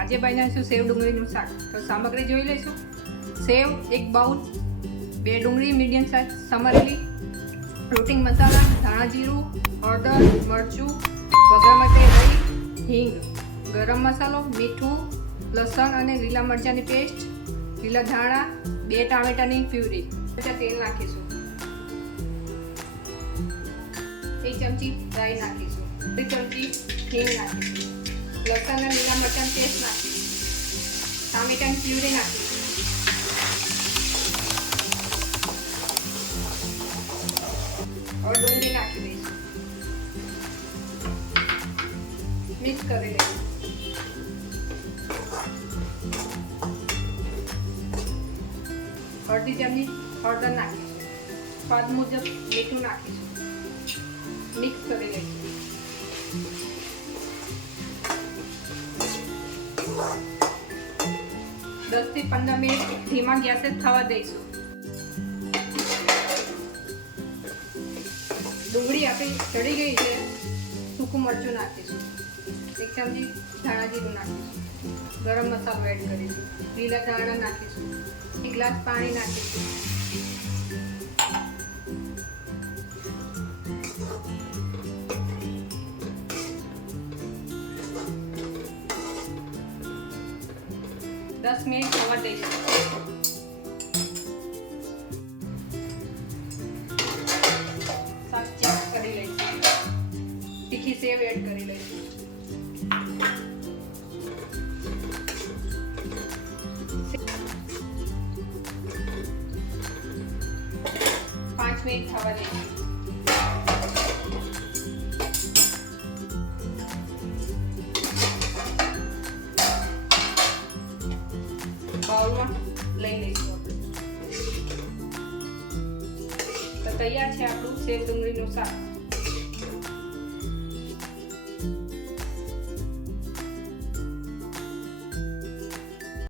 આજે બનાવીશું સેવ ડુંગળીનું શાક. તો સામગ્રી જોઈ લઈશું. સેવ 1 બાઉલ, 2 ડુંગળી મીડિયમ સાઇઝ સમારેલી, રોટિંગ મસાલા, ધાણા જીરું, હળદર, મરચું, વઘાર માટે દહીં, હિંગ, ગરમ મસાલો, મીઠું, લસણ અને લીલા મરચાંની પેસ્ટ, લીલા ધાણા, 2 ટામેટાની પ્યુરી. તેલ નાખીશું. 1 ચમચી રાઈ નાખીશું. 1 ચમચી હિંગ નાખીશું. લસણ અને લીલા મરચાંની પેસ્ટ નાખીશું. ટામેટાની પ્યુરી નાખીશું. और डूंगरी नाखी दईशुं. मिक्स करी लईशुं. अर्धी चमची हळदर नाखीशुं. स्वाद मुजब मीठुं नाखीशुं. मिक्स करी लईशुं. 10 થી 15 મિનિટ ધીમા ગેસે થવા દઈશું. ડુંગળી આપણી ચડી ગઈ છે. સૂકું મરચું નાખીશું. 1 ચમચી ધાણા જીરું નાખીશું. ગરમ મસાલો એડ કરીશું. લીલા ધાણા નાખીશું. 1 ગ્લાસ પાણી નાખીશું. દસ મિનિટ થવા દઈશું. तीखी सेव ऐड करी लईशुं. 5 मिनिट थवा दईशुं. बाउल में लई लईशुं. तो तैयार है आपणुं सेव डુંગળીનું શાક.